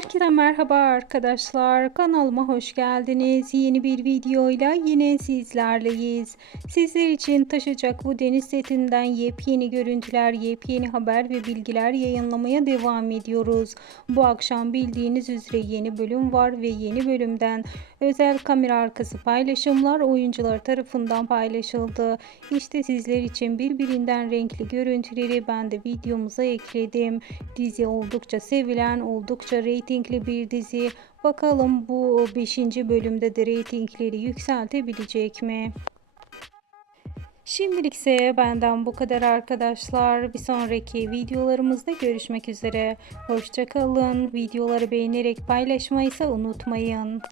Herkese merhaba arkadaşlar. Kanalıma hoş geldiniz. Yeni bir videoyla yine sizlerleyiz. Sizler için taşacak bu deniz setinden yepyeni görüntüler, yepyeni haber ve bilgiler yayınlamaya devam ediyoruz. Bu akşam bildiğiniz üzere yeni bölüm var ve yeni bölümden özel kamera arkası paylaşımlar oyuncular tarafından paylaşıldı. İşte sizler için birbirinden renkli görüntüleri ben de videomuza ekledim. Dizi oldukça sevilen, oldukça reytingli bir dizi. Bakalım bu 5. bölümde de reytingleri yükseltebilecek mi? Şimdilikse benden bu kadar arkadaşlar. Bir sonraki videolarımızda görüşmek üzere. Hoşçakalın. Videoları beğenerek paylaşmayı ise unutmayın.